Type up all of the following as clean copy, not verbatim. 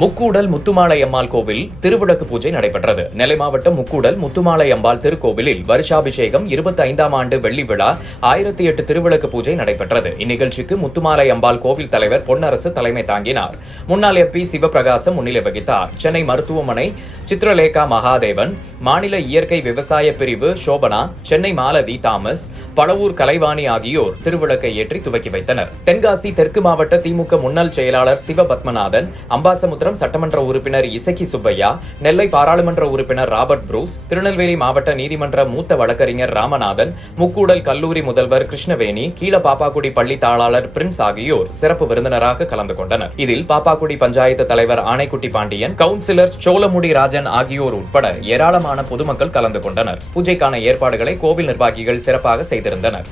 முக்கூடல் முத்துமாலை அம்பாள் கோவில் திருவிளக்கு பூஜை நடைபெற்றது. நெல்லை மாவட்டம் முக்கூடல் முத்துமாலை அம்பாள் திருக்கோவிலில் வருஷாபிஷேகம் 25ஆம் ஆண்டு வெள்ளி விழா 1008 திருவிளக்கு பூஜை நடைபெற்றது. இந்நிகழ்ச்சிக்கு முத்துமாலை அம்பாள் கோவில் தலைவர் பொன்னரசு தலைமை தாங்கினார். முன்னாள் எம்பி சிவபிரகாசம் முன்னிலை வகித்தார். சென்னை மருத்துவமனை சித்ரலேகா மகாதேவன், மாநில இயற்கை விவசாய பிரிவு சோபனா, சென்னை மாலதி தாமஸ், பழவூர் கலைவாணி ஆகியோர் திருவிளக்கை ஏற்றி துவக்கி வைத்தனர். தென்காசி தெற்கு மாவட்ட திமுக முன்னாள் செயலாளர் சிவபத்மநாதன், அம்பாசமுத்திரம் சட்டமன்ற உறுப்பினர் இசக்கி சுப்பையா, நெல்லை பாராளுமன்ற உறுப்பினர் ராபர்ட் புரூஸ், திருநெல்வேலி மாவட்ட நீதிமன்ற மூத்த வழக்கறிஞர் ராமநாதன், முக்கூடல் கல்லூரி முதல்வர் கிருஷ்ணவேணி, கீழ பாப்பாக்குடி பள்ளி தாளாளர் பிரின்ஸ் ஆகியோர் சிறப்பு விருந்தினராக கலந்து கொண்டனர். இதில் பாப்பாக்குடி பஞ்சாயத்து தலைவர் ஆணைக்குட்டி பாண்டியன், கவுன்சிலர் சோளமுடி ராஜன் ஆகியோர் உட்பட ஏராளமான பொதுமக்கள் கலந்து கொண்டனர். பூஜைக்கான ஏற்பாடுகளை கோவில் நிர்வாகிகள் சிறப்பாக செய்திருந்தனர்.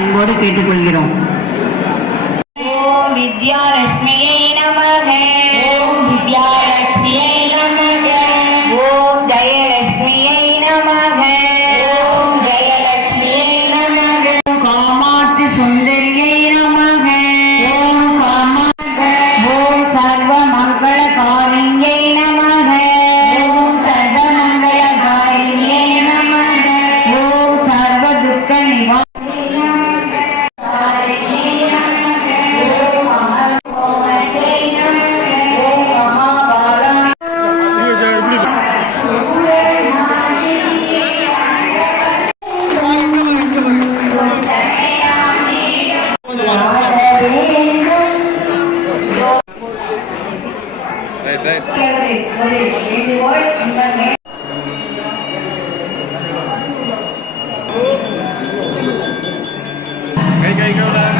அன்போடு கேட்டுக்கொள்கிறோம். ஓம் வித்யாலட்சுமியே நமக. ஓம் வித்யாலட்சுமியே நமக. ஓம் ஜெயலட்சுமியே நமக. ஓம் ஜெயலட்சுமியே நமக. காமாட்சி சுந்தரியை நமக. ஓம் காமாட்சி. ஓம் சர்வ மங்கள காரியை நமக. ஓம் சர்வமங்கள காரியே நமக. ஓம் சர்வ துக்க நிவா Go.